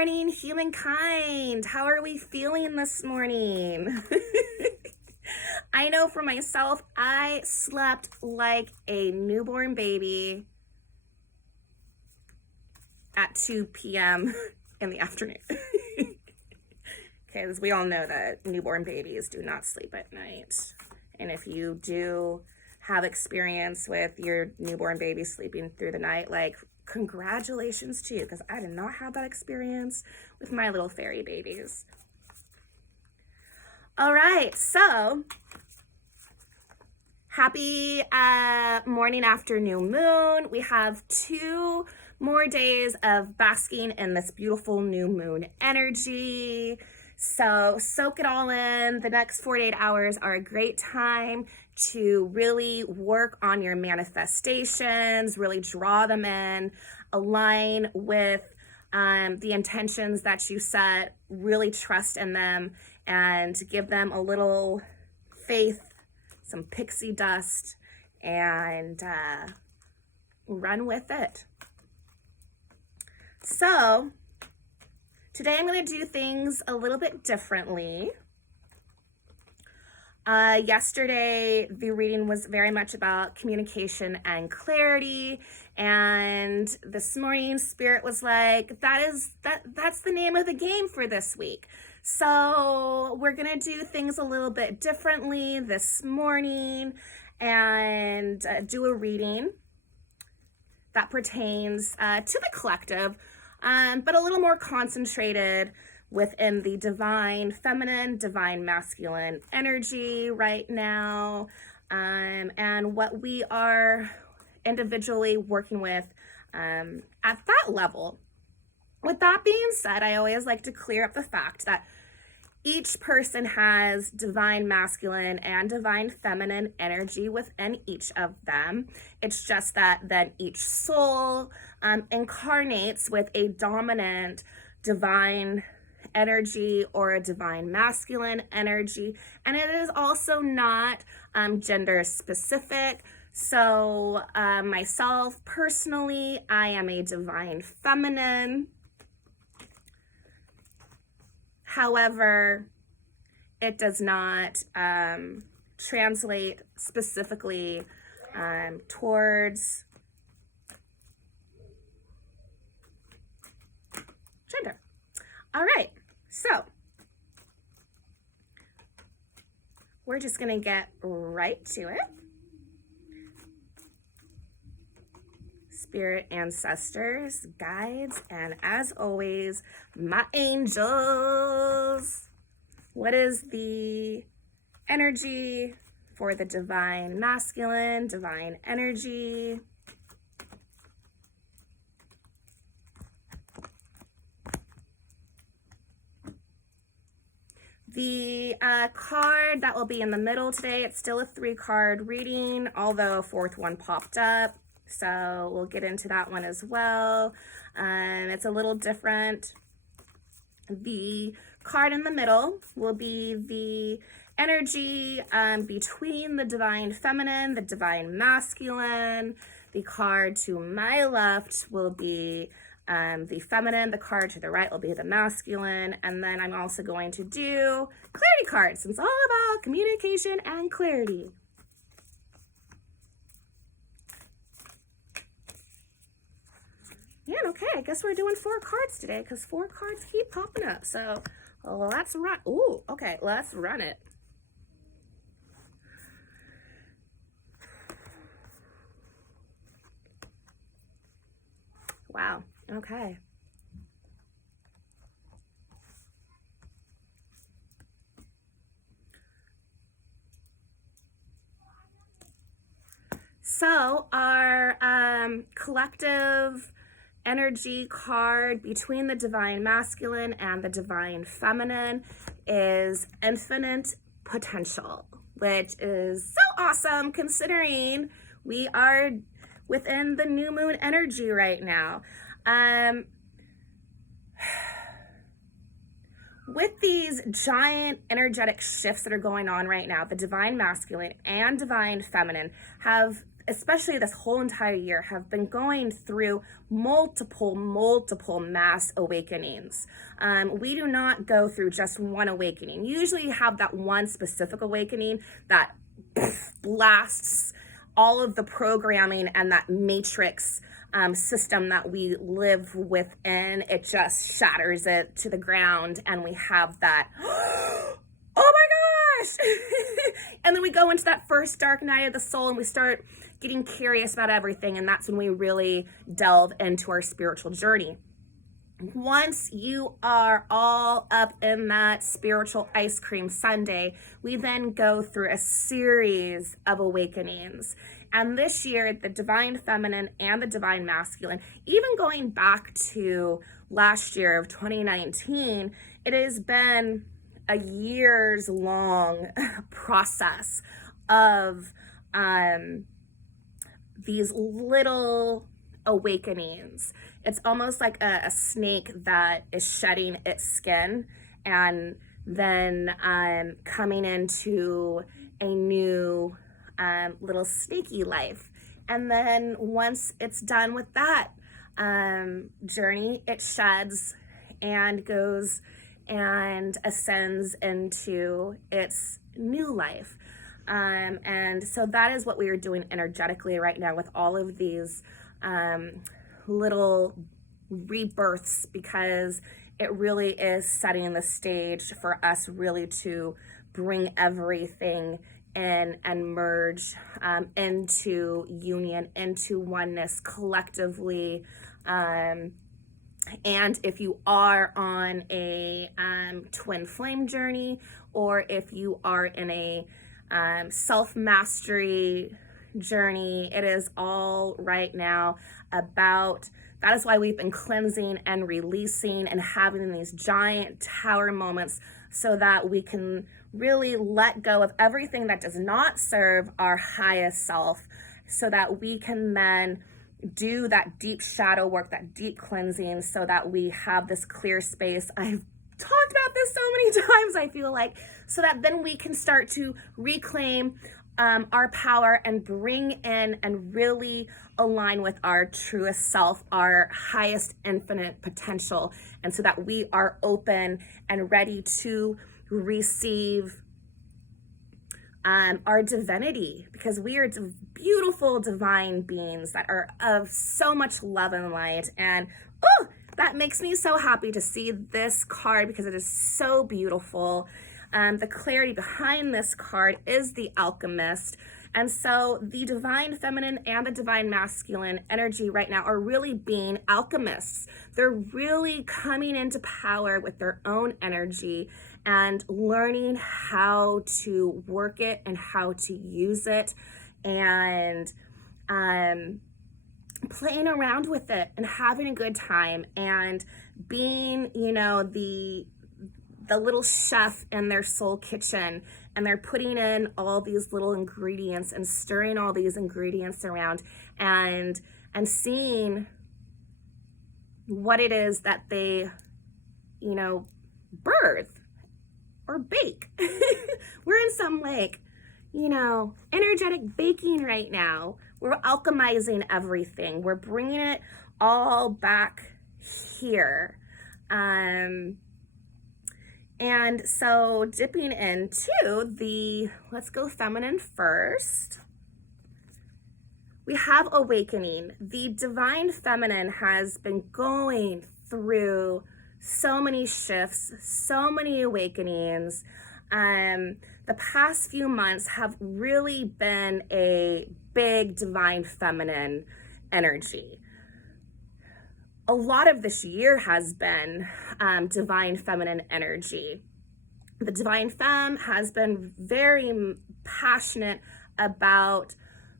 morning, humankind. How are we feeling this morning? I know for myself, I slept like a newborn baby at 2 p.m. in the afternoon. Okay, as we all know that newborn babies do not sleep at night. And if you do have experience with your newborn baby sleeping through the night, like, congratulations to you, because I did not have that experience with my little fairy babies. All right, so happy morning after new moon. We have 2 more days of basking in this beautiful new moon energy. So soak it all in. The next 48 hours are a great time to really work on your manifestations, really draw them in, align with the intentions that you set, really trust in them, and give them a little faith, some pixie dust, and run with it. So today I'm going to do things a little bit differently. Yesterday, the reading was very much about communication and clarity, and this morning Spirit was like, that's the name of the game for this week. So we're gonna do things a little bit differently this morning and do a reading that pertains to the collective, but a little more concentrated within the divine feminine, divine masculine energy right now, and what we are individually working with at that level. With that being said, I always like to clear up the fact that each person has divine masculine and divine feminine energy within each of them. It's just that then each soul incarnates with a dominant divine energy or a divine masculine energy, and it is also not gender specific. So myself personally, I am a divine feminine. However, it does not translate specifically towards gender. All right, so we're just gonna get right to it. Spirit ancestors, guides, and as always, my angels. What is the energy for the divine masculine, divine energy? The card that will be in the middle today, it's still a 3-card reading, although a 4th one popped up. So we'll get into that one as well. It's a little different. The card in the middle will be the energy between the divine feminine, the divine masculine. The card to my left will be the feminine. The card to the right will be the masculine. And then I'm also going to do clarity cards, since it's all about communication and clarity. Yeah, okay, I guess we're doing 4 cards today because 4 cards keep popping up. So let's run. Ooh, okay, let's run it. Wow, okay. So our collective energy card between the divine masculine and the divine feminine is infinite potential, which is so awesome considering we are within the new moon energy right now. With these giant energetic shifts that are going on right now, the divine masculine and divine feminine have especially this whole entire year, have been going through multiple mass awakenings. We do not go through just one awakening. Usually you have that one specific awakening that blasts all of the programming and that matrix system that we live within. It just shatters it to the ground, and we have that, oh my gosh! And then we go into that first dark night of the soul, and we start getting curious about everything, and that's when we really delve into our spiritual journey. Once you are all up in that spiritual ice cream sundae, we then go through a series of awakenings. And this year, the divine feminine and the divine masculine, even going back to last year of 2019, it has been a years long process of these little awakenings. It's almost like a snake that is shedding its skin and then coming into a new little snaky life. And then once it's done with that journey, it sheds and goes and ascends into its new life. And so that is what we are doing energetically right now with all of these little rebirths, because it really is setting the stage for us really to bring everything in and merge into union, into oneness collectively. And if you are on a twin flame journey, or if you are in a self-mastery journey, it is all right now about, that is why we've been cleansing and releasing and having these giant tower moments, so that we can really let go of everything that does not serve our highest self, so that we can then do that deep shadow work, that deep cleansing, so that we have this clear space. I've talked about this so many times, I feel like, so that then we can start to reclaim our power and bring in and really align with our truest self, our highest infinite potential, and so that we are open and ready to receive our divinity, because we are beautiful divine beings that are of so much love and light. And oh, that makes me so happy to see this card, because it is so beautiful. The clarity behind this card is the Alchemist. And so the divine feminine and the divine masculine energy right now are really being alchemists. They're really coming into power with their own energy and learning how to work it and how to use it, and playing around with it and having a good time, and being, you know, the little chef in their soul kitchen, and they're putting in all these little ingredients and stirring all these ingredients around, and seeing what it is that they, you know, birth or bake. We're in some, like, you know, energetic baking right now. We're alchemizing everything. We're bringing it all back here. And so dipping into the, let's go feminine first. We have awakening. The divine feminine has been going through so many shifts, so many awakenings. The past few months have really been a big divine feminine energy. A lot of this year has been divine feminine energy. The divine femme has been very passionate about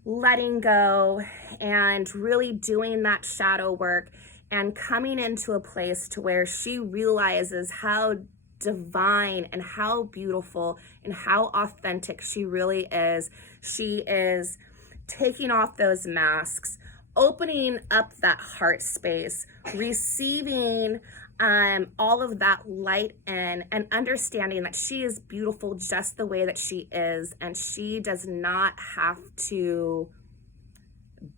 letting go and really doing that shadow work and coming into a place to where she realizes how divine and how beautiful and how authentic she really is. She is taking off those masks, opening up that heart space, receiving all of that light in, and understanding that she is beautiful just the way that she is, and she does not have to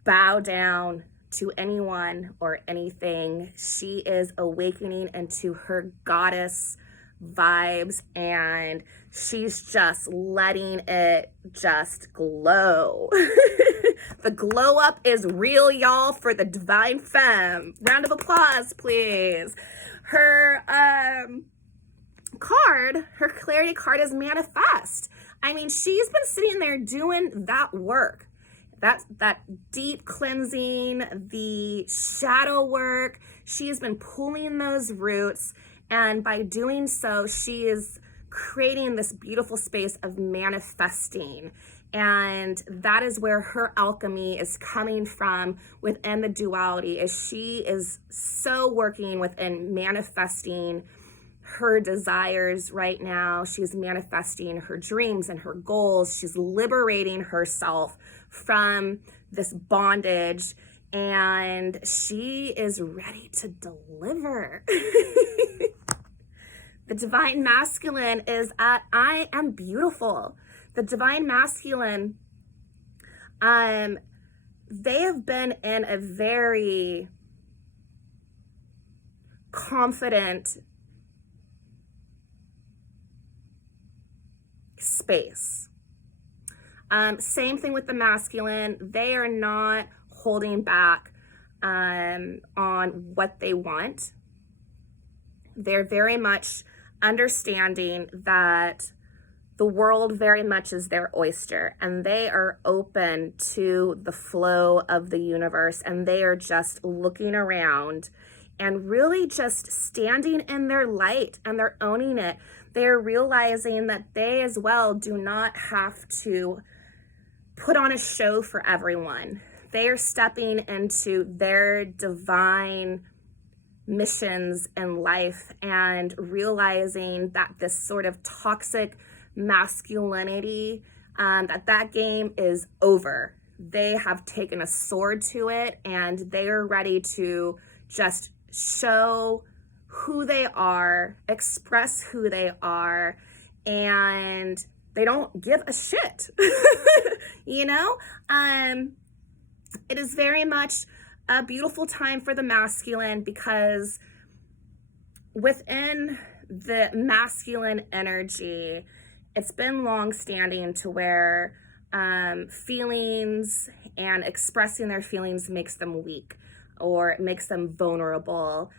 bow down to anyone or anything. She is awakening into her goddess vibes, and she's just letting it just glow. The glow up is real, y'all, for the divine femme. Round of applause, please. Her her clarity card is manifest. I mean, she's been sitting there doing that work. That deep cleansing, the shadow work. She's been pulling those roots, and by doing so, she is creating this beautiful space of manifesting. And that is where her alchemy is coming from within the duality, is she is so working within manifesting her desires right now. She's manifesting her dreams and her goals. She's liberating herself from this bondage, and she is ready to deliver. The divine masculine is at I am beautiful. The divine masculine, they have been in a very confident space. Same thing with the masculine. They are not holding back on what they want. They're very much understanding that the world very much is their oyster, and they are open to the flow of the universe, and they are just looking around and really just standing in their light, and they're owning it. They're realizing that they as well do not have to put on a show for everyone. They are stepping into their divine missions in life and realizing that this sort of toxic masculinity, that game is over. They have taken a sword to it, and they are ready to just show who they are, express who they are, and they don't give a shit. You know, it is very much a beautiful time for the masculine, because within the masculine energy, it's been long standing to where feelings and expressing their feelings makes them weak, or it makes them vulnerable.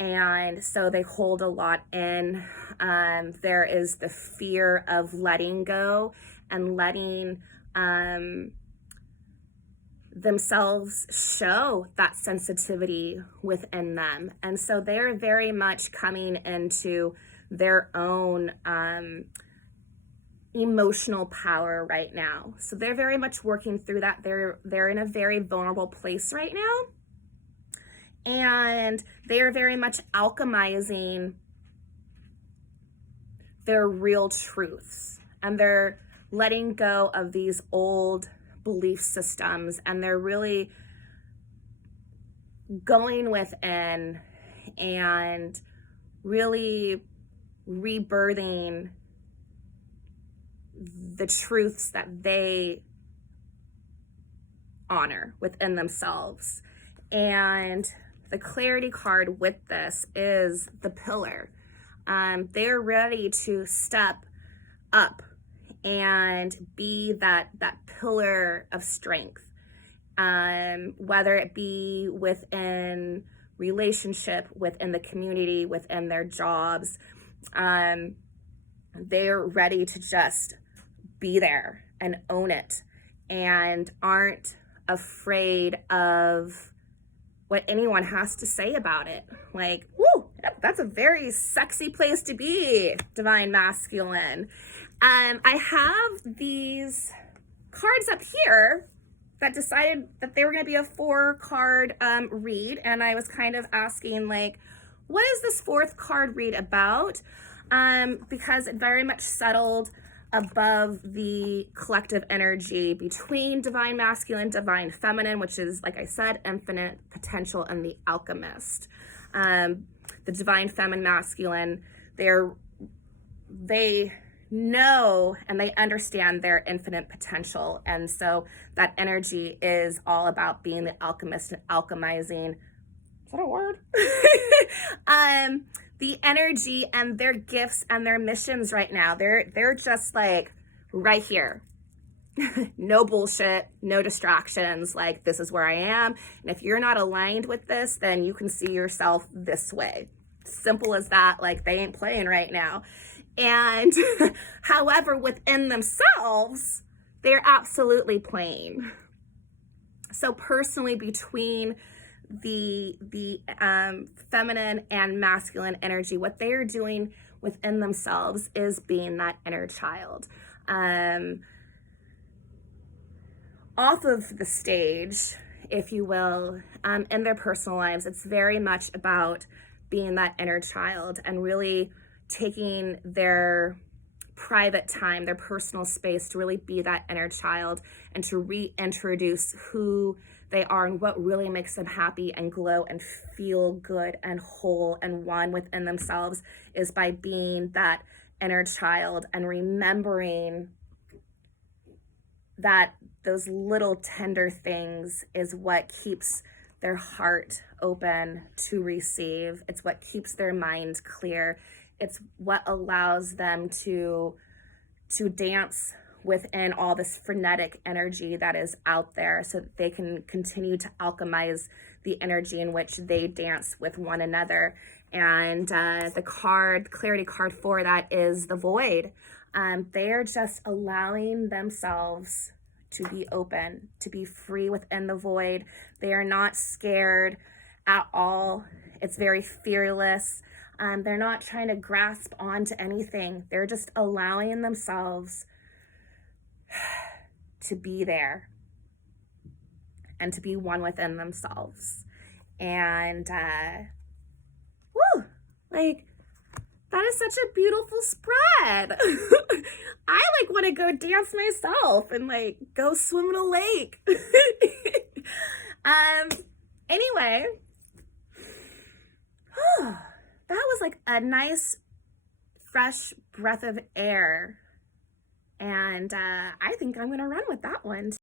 And so they hold a lot in. There is the fear of letting go and letting themselves show that sensitivity within them. And so they're very much coming into their own emotional power right now. So they're very much working through that. They're in a very vulnerable place right now. And they are very much alchemizing their real truths, and they're letting go of these old belief systems, and they're really going within and really rebirthing the truths that they honor within themselves. And the clarity card with this is the pillar. They're ready to step up and be that pillar of strength, whether it be within relationship, within the community, within their jobs. They're ready to just be there and own it, and aren't afraid of what anyone has to say about it. Like, woo, that's a very sexy place to be, divine masculine. I have these cards up here that decided that they were going to be a 4-card read, and I was kind of asking, like, what is this 4th card read about? Because it very much settled above the collective energy between divine masculine, divine feminine, which is, like I said, infinite potential, and the alchemist. The divine feminine masculine, they know and they understand their infinite potential. And so that energy is all about being the alchemist and alchemizing. Is that a word? The energy and their gifts and their missions right now. They're just like right here. No bullshit, no distractions. Like, this is where I am. And if you're not aligned with this, then you can see yourself this way. Simple as that. Like, they ain't playing right now. And however, within themselves, they're absolutely playing. So personally, between the feminine and masculine energy, what they are doing within themselves is being that inner child. Off of the stage, if you will, in their personal lives, it's very much about being that inner child and really taking their private time, their personal space to really be that inner child and to reintroduce who they are and what really makes them happy and glow and feel good and whole and one within themselves is by being that inner child and remembering that those little tender things is what keeps their heart open to receive. It's what keeps their mind clear. It's what allows them to dance within all this frenetic energy that is out there so that they can continue to alchemize the energy in which they dance with one another. And the clarity card for that is the void. They are just allowing themselves to be open, to be free within the void. They are not scared at all. It's very fearless. They're not trying to grasp onto anything. They're just allowing themselves to be there and to be one within themselves. And like, that is such a beautiful spread. I like want to go dance myself and like go swim in a lake. Anyway, that was like a nice fresh breath of air. And I think I'm going to run with that one.